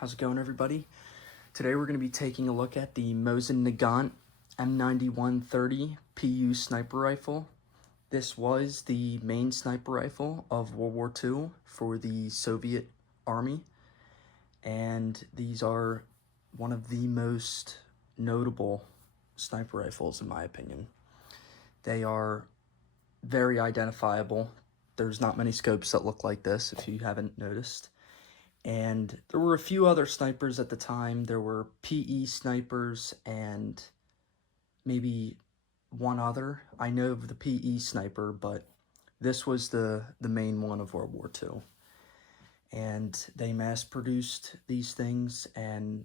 How's it going, everybody? Today we're going to be taking a look at the Mosin-Nagant M9130 PU sniper rifle. This was the main sniper rifle of World War II for the Soviet Army, and these are one of the most notable sniper rifles in my opinion. They are very identifiable. There's not many scopes that look like this, if you haven't noticed. And there were a few other snipers at the time. There were PE snipers and maybe one other. I know of the PE sniper, but this was the main one of World War II. And they mass-produced these things, and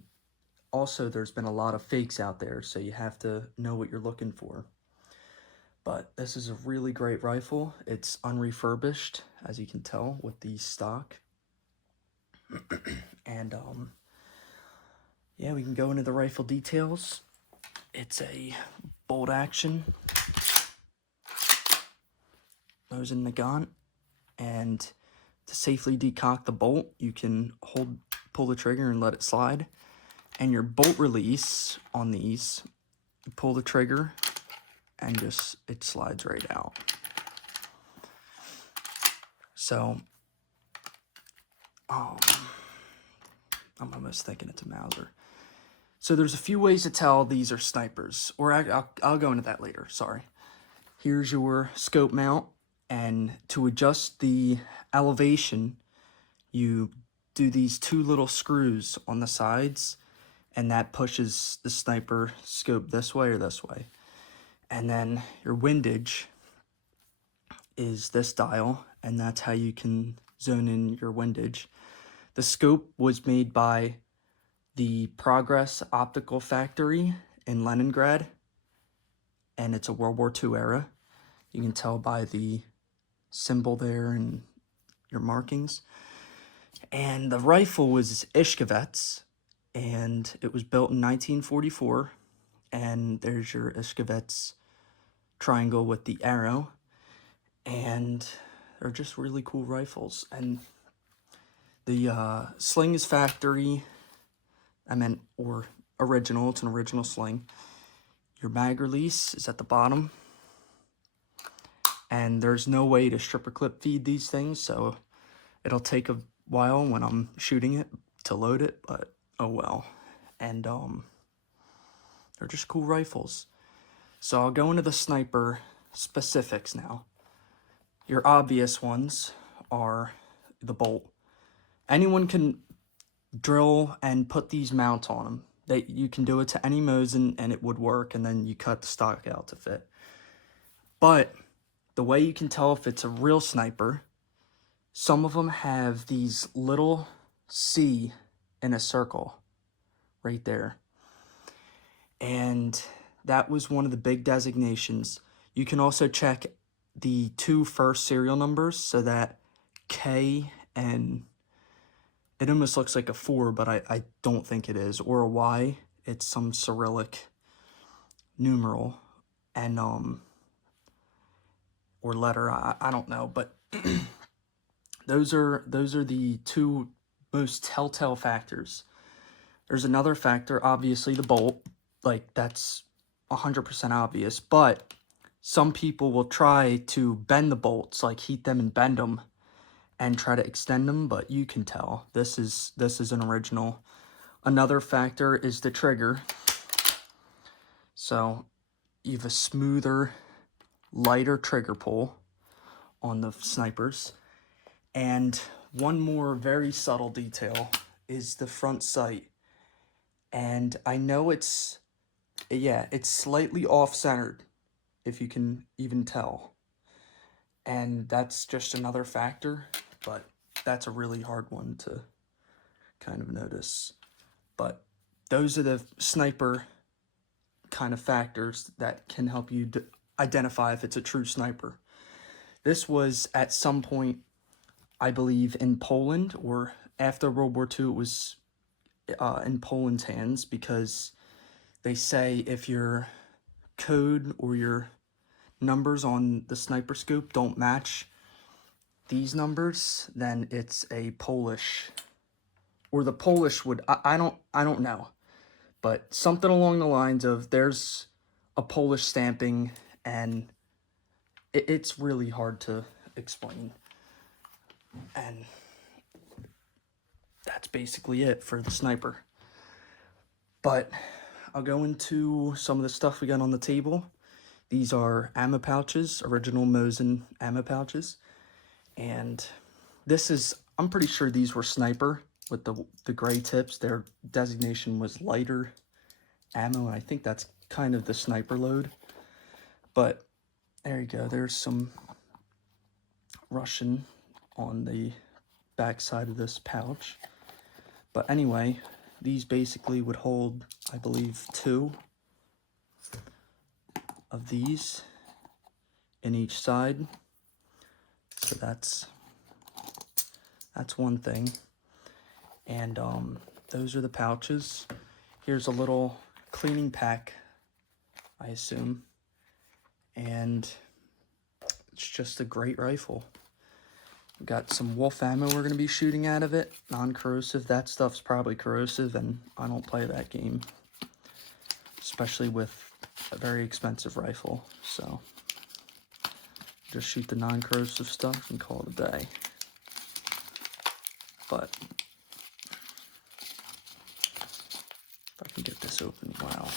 also there's been a lot of fakes out there, so you have to know what you're looking for. But this is a really great rifle. It's unrefurbished, as you can tell, with the stock. And yeah, we can go into the rifle details. It's a bolt action Mosin-Nagant, and to safely decock the bolt, you can pull the trigger and let it slide. And your bolt release on these, you pull the trigger and it slides right out. So I'm almost thinking it's a Mauser. So there's a few ways to tell these are snipers, or I'll go into that later, sorry. Here's your scope mount, and to adjust the elevation, you do these two little screws on the sides, and that pushes the sniper scope this way or this way. And then your windage is this dial, and that's how you can zone in your windage. The scope was made by the Progress Optical Factory in Leningrad, and it's a World War II era. You can tell by the symbol there and your markings. And the rifle was Ishkovets, and it was built in 1944, and there's your Ishkovets triangle with the arrow, and they're just really cool rifles. And the sling is factory, or original. It's an original sling. Your mag release is at the bottom, and there's no way to stripper clip feed these things, so it'll take a while when I'm shooting it to load it, but oh well. And they're just cool rifles. So I'll go into the sniper specifics now. Your obvious ones are the bolt. Anyone can drill and put these mounts on them. You can do it to any Mosin and it would work, and then you cut the stock out to fit. But the way you can tell if it's a real sniper, some of them have these little C in a circle right there. And that was one of the big designations. You can also check the two first serial numbers, so that K, and it almost looks like a 4, but I don't think it is, or a Y. It's some Cyrillic numeral, and or letter, I don't know, but those are the two most telltale factors. There's another factor, obviously the bolt, like that's 100% obvious, but some people will try to bend the bolts, like heat them and bend them and try to extend them, but you can tell this is an original. Another factor is the trigger. So you have a smoother, lighter trigger pull on the snipers. And one more very subtle detail is the front sight. And I know it's slightly off-centered, if you can even tell. And that's just another factor, but that's a really hard one to kind of notice. But those are the sniper kind of factors that can help you identify if it's a true sniper. This was at some point, I believe, in Poland, or after World War II, it was in Poland's hands, because they say if your code or your numbers on the sniper scope don't match these numbers, then it's a Polish or the Polish would, I don't know, but something along the lines of there's a Polish stamping, and it's really hard to explain. And that's basically it for the sniper. But I'll go into some of the stuff we got on the table. These are ammo pouches, original Mosin ammo pouches. And this is, I'm pretty sure these were sniper with the gray tips. Their designation was lighter ammo, and I think that's kind of the sniper load. But there you go. There's some Russian on the back side of this pouch. But anyway, these basically would hold, I believe, 2 of these in each side. So that's one thing. And those are the pouches. Here's a little cleaning pack, I assume. And it's just a great rifle. We've got some wolf ammo we're going to be shooting out of it. Non-corrosive. That stuff's probably corrosive, and I don't play that game. Especially with a very expensive rifle. So, just shoot the non-corrosive stuff and call it a day. But, if I can get this open, wow.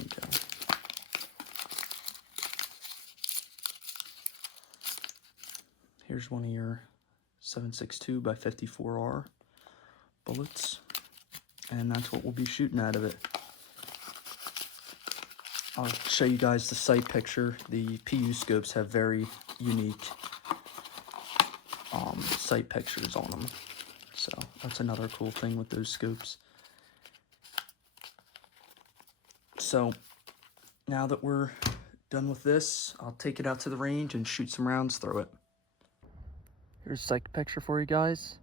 Okay. Here's one of your 7.62 by 54R bullets, and that's what we'll be shooting out of it. I'll show you guys the sight picture. The PU scopes have very unique sight pictures on them, so that's another cool thing with those scopes. So now that we're done with this, I'll take it out to the range and shoot some rounds through it. Here's a sight picture for you guys.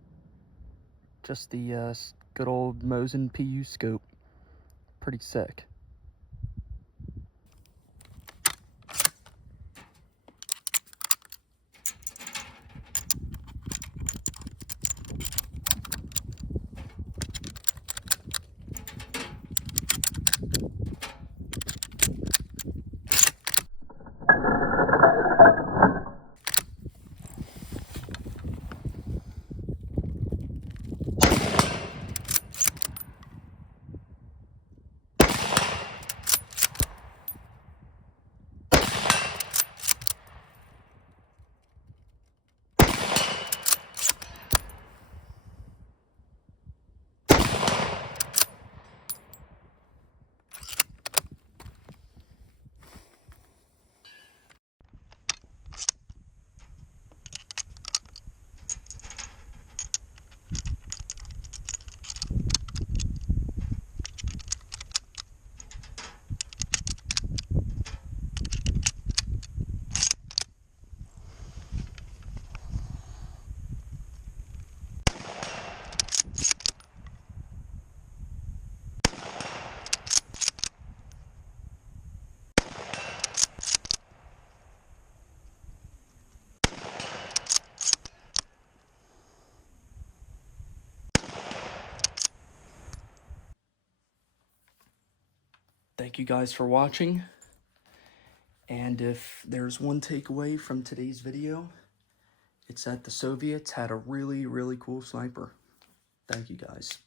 Just the good old Mosin PU scope. Pretty sick. Thank you guys for watching, and if there's one takeaway from today's video, it's that the Soviets had a really, really cool sniper. Thank you guys.